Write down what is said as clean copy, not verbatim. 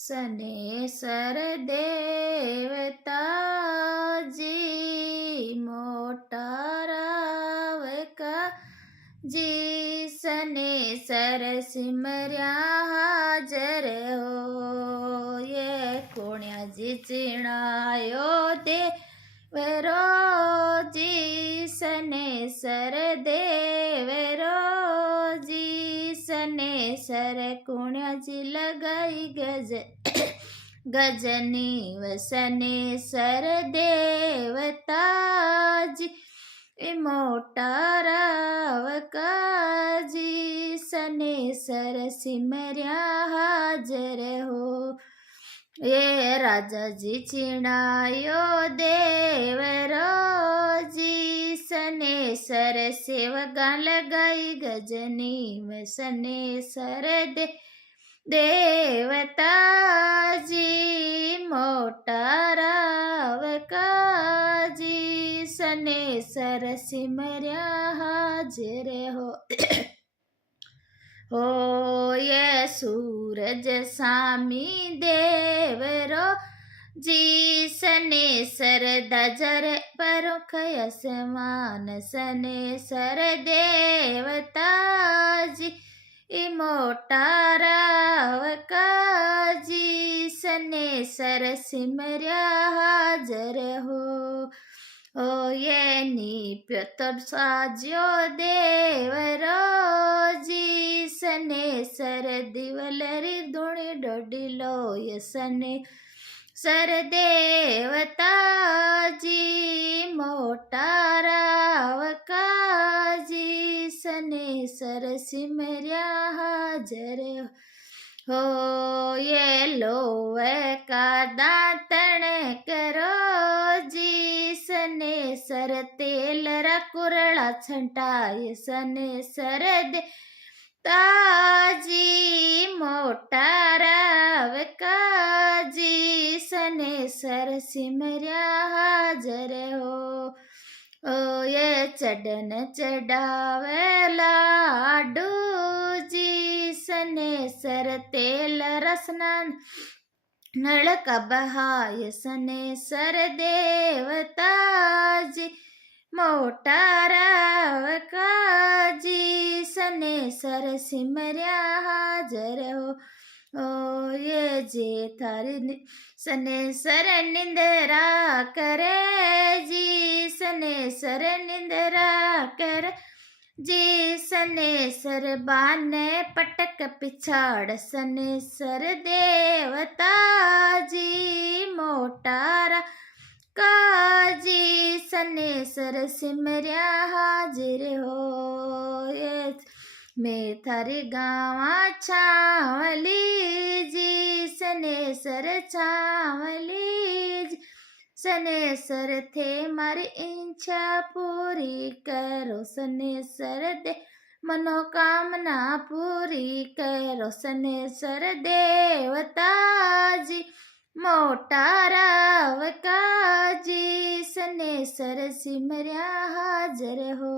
सनेसर देवता जी मोटा रावका जी सनेसर सिमर्या हाजर हो ये कोण्या जी चिणायो देवरो जी सनेसर देवरो जी सनेसर कुण्या जी लगाई गज गजनी वसनेसर देवता जी मोटा रावका जी सनेसर सिमर्या हाजर हो ये राजा जी चिणायो देवरो जी सनेसर सेवगा लगाई गजनी में सनेसर देवता जी मोटा रावका जी सनेसर सिमर्या हाजर हो ये सूरज सामी देवरो जी सनेसर दजर परुख असमान सनेसर देवता जी मोटा रावका जी सनेसर सिमर्या हाजर हो ये निप्यतर साज्यो देवरो जी सनेसर दिवलरी धुणी डोडिलो ये सनेसर देवता जी मोटा रावका जी सनेसर सिमर्या हाजर हो ये लोवे का दातण करो जी सनेसर तेल कुरड़ा छंटाय सनेसर दे ताजी मोटा रावका जी सनेसर सिमर्या हाजर हो ओ ये चढ़न चढ़ावे लाडू जी सनेसर तेल रसनन नड़क बहाय सनेसर देवता जी मोटा रावका जी सनेसर सिमर्या हाजर हो ओ ये जे थारी सनेसर निंदरा करे जी सनेसर निंदरा कर जी सनेसर बाने पटक पिछाड़ सनेसर देवता जी मोटारा काजी सनेसर सिमर्या हाजिर हो ये मैं थारी गावा छावली जी सनेसर छावली जी सनेसर थे मारी इच्छा पूरी करो सनेसर दे मनोकामना पूरी करो सनेसर देवता जी मोटा रावका जी सनेसर सिमर्या हाजर हो।